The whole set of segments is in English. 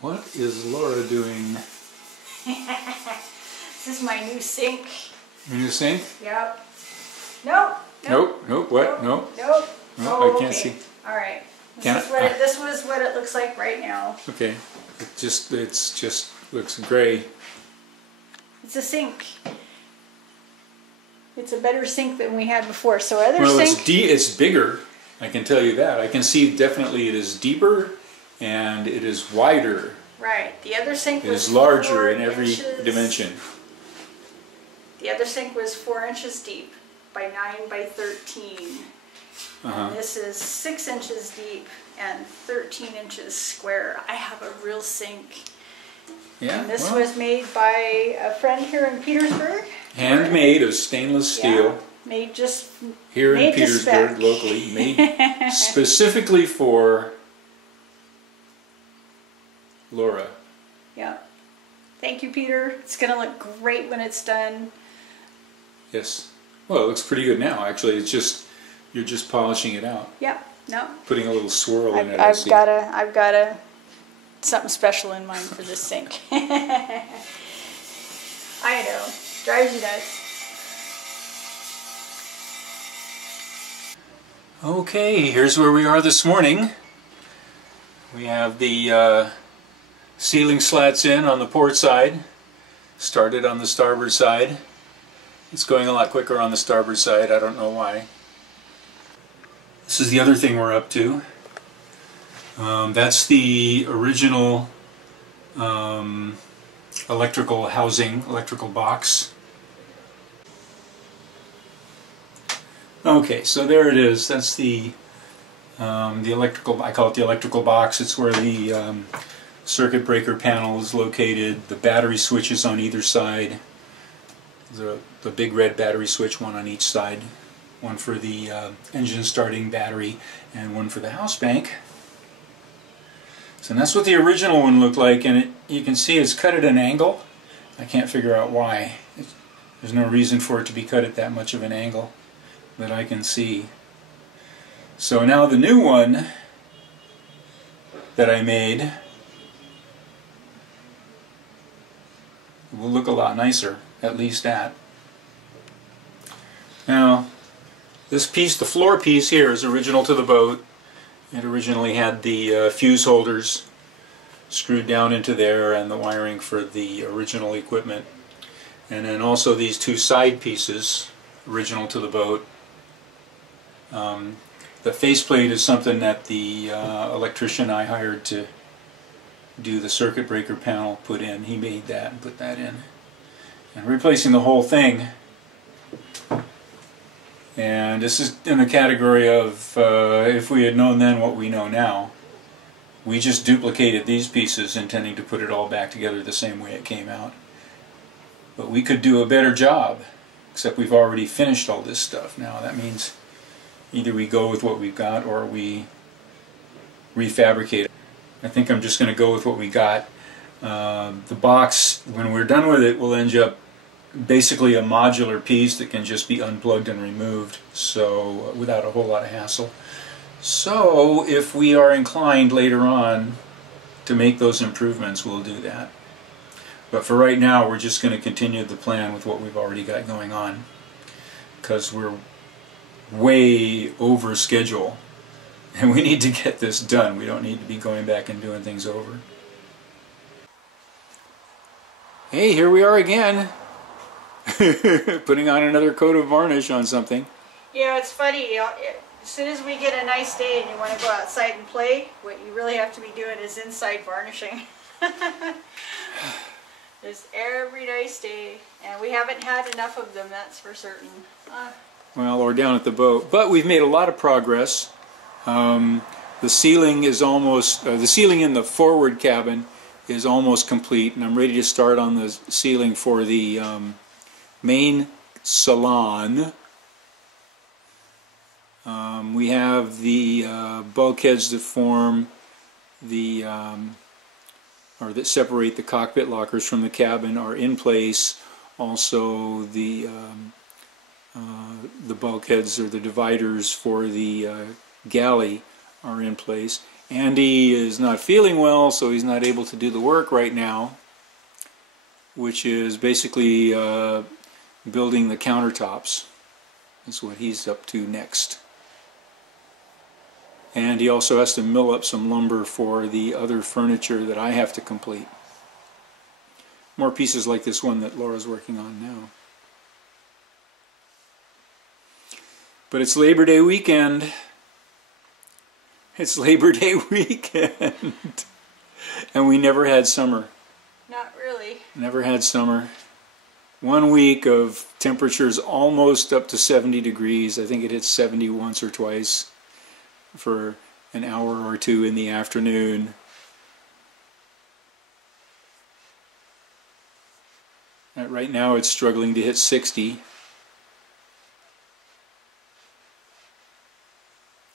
What is Laura doing? This is my new sink. Your new sink? Yep. Nope. Nope. Nope. What? Nope. Nope. No, Oh, I can't okay. see. All right. This was what it looks like right now. Okay. It just looks gray. It's a sink. It's a better sink than we had before. So other Well, sink. it's bigger. I can tell you that. I can see definitely it is deeper and it is wider. Right. The other sink It was is larger 4 in every inches. dimension. The other sink was 4 inches deep by 9 by 13. And this is 6 inches deep and 13 inches square. I have a real sink. Yeah. And this was made by a friend here in Petersburg. Handmade of stainless steel. Yeah, made just here made in Petersburg, spec. locally, made specifically for Laura. Yeah. Thank you, Peter. It's going to look great when it's done. Yes. Well, it looks pretty good now. Actually, it's just you're just polishing it out. Yeah. No. Putting a little swirl in it. I've got a something special in mind for this sink. I know. Drives you nuts. Okay, here's where we are this morning. We have the ceiling slats in on the port side. Started on the starboard side. It's going a lot quicker on the starboard side. I don't know why. This is the other thing we're up to. That's the original electrical housing, electrical box. Okay, so there it is. That's the electrical. I call it the electrical box. It's where the circuit breaker panel is located. The battery switches on either side. The big red battery switch, one on each side. One for the engine starting battery and one for the house bank. So that's what the original one looked like, and you can see it's cut at an angle. I can't figure out why. There's no reason for it to be cut at that much of an angle that I can see. So now the new one that I made will look a lot nicer, at least that. Now, this piece, the floor piece here, is original to the boat. It originally had the fuse holders screwed down into there and the wiring for the original equipment. And then also these two side pieces, original to the boat. The faceplate is something that the electrician I hired to do the circuit breaker panel put in. He made that and put that in. And replacing the whole thing. And this is in the category of if we had known then what we know now. We just duplicated these pieces intending to put it all back together the same way it came out. But we could do a better job, except we've already finished all this stuff now. That means either we go with what we've got or we refabricate it. I think I'm just going to go with what we got. The box, when we're done with it, will end up basically a modular piece that can just be unplugged and removed, so without a whole lot of hassle. So if we are inclined later on to make those improvements, we'll do that. But for right now, we're just going to continue the plan with what we've already got going on, because we're way over schedule and we need to get this done. We don't need to be going back and doing things over. Hey, here we are again. Putting on another coat of varnish on something. Yeah, it's funny. As soon as we get a nice day and you want to go outside and play, what you really have to be doing is inside varnishing. Just every nice day. And we haven't had enough of them, that's for certain. Well, or down at the boat. But we've made a lot of progress. The ceiling is almost, the ceiling in the forward cabin is almost complete, and I'm ready to start on the ceiling for the main salon. We have the bulkheads that form the or that separate the cockpit lockers from the cabin are in place. Also, the bulkheads or the dividers for the galley are in place, Andy is not feeling well, so he's not able to do the work right now, which is basically building the countertops. That's what he's up to next. And he also has to mill up some lumber for the other furniture that I have to complete. More pieces like this one that Laura's working on now. But it's Labor Day weekend. It's Labor Day weekend. And we never had summer. Not really. Never had summer. 1 week of temperatures almost up to 70 degrees. I think it hit 70 once or twice for an hour or two in the afternoon. Right now it's struggling to hit 60.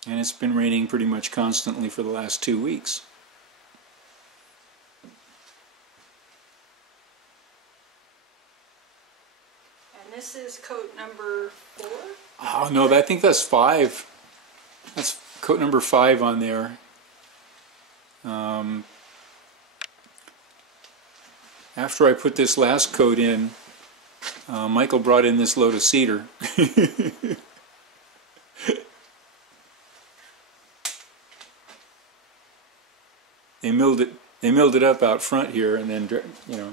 And it's been raining pretty much constantly for the last 2 weeks. And this is coat number 4? Oh no, I think that's 5. That's coat number 5 on there. After I put this last coat in, Michael brought in this load of cedar. They milled it up out front here, and then, you know.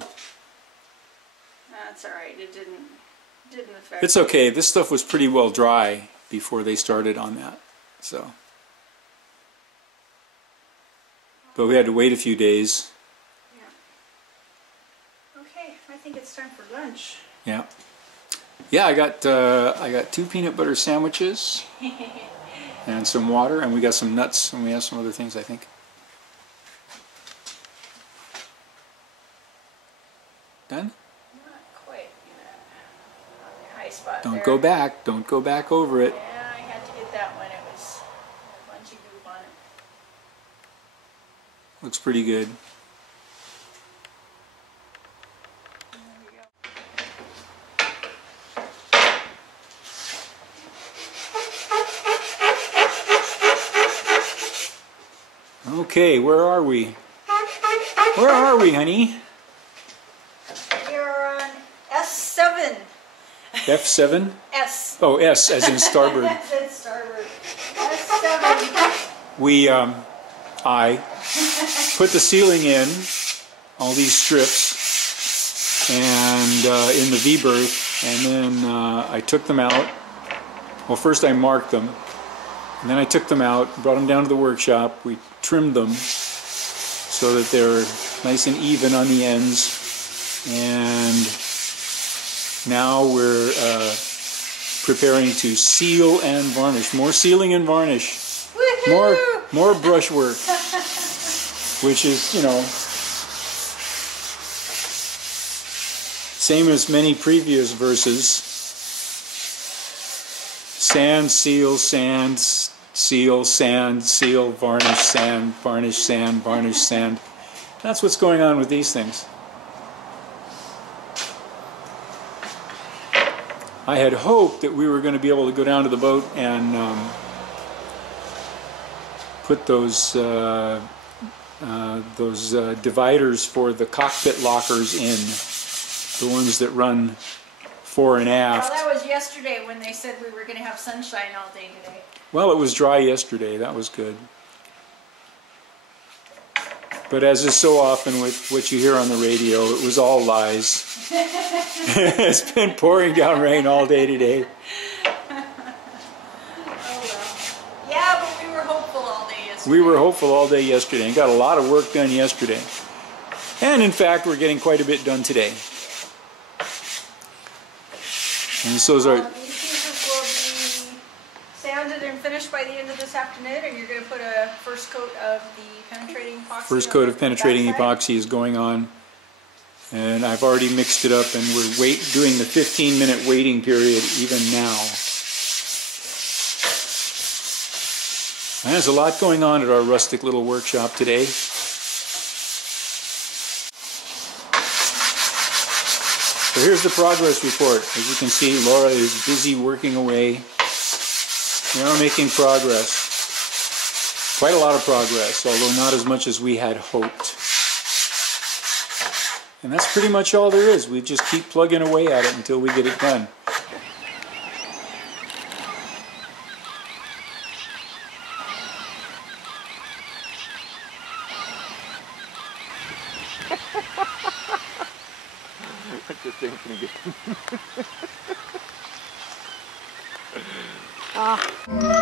That's all right. It didn't affect. It's okay. This stuff was pretty well dry before they started on that, so. But we had to wait a few days. Yeah. Okay, I think it's time for lunch. Yeah. Yeah, I got 2 peanut butter sandwiches and some water, and we got some nuts, and we have some other things, I think. Done? Not quite yet. On the high spot Don't there. go back. Don't go back over it. Yeah, I had to get that one. It was a bunch of goop on it. Looks pretty good. Okay, where are we? Where are we, honey? We are on S7. F7? S. Oh, S as in starboard. S as in starboard. S7. I put the ceiling in, all these strips, and in the V-berth, and then I took them out. Well, first I marked them, and then I took them out, brought them down to the workshop. We trimmed them so that they're nice and even on the ends, and now we're preparing to seal and varnish. More sealing and varnish. More brush work, which is, you know, same as many previous verses. Sand, seal, sand, seal, sand, seal, varnish, sand, varnish, sand, varnish, sand. That's what's going on with these things. I had hoped that we were going to be able to go down to the boat and put those dividers for the cockpit lockers in, the ones that run fore and aft. Well, that was yesterday when they said we were going to have sunshine all day today. Well, it was dry yesterday. That was good. But as is so often with what you hear on the radio, it was all lies. It's been pouring down rain all day today. Yeah, but we were hopeful all day yesterday. We were hopeful all day yesterday and got a lot of work done yesterday. And in fact, we're getting quite a bit done today. And so is our... These pieces will be sanded and finished by the end of this afternoon, and you're going to put a first coat of the penetrating epoxy. First coat of penetrating backside. epoxy is going on. And I've already mixed it up, and we're doing the 15-minute waiting period even now. And there's a lot going on at our rustic little workshop today. So here's the progress report. As you can see, Laura is busy working away. We are making progress. Quite a lot of progress, although not as much as we had hoped. And that's pretty much all there is. We just keep plugging away at it until we get it done. Just thinking again. Ah.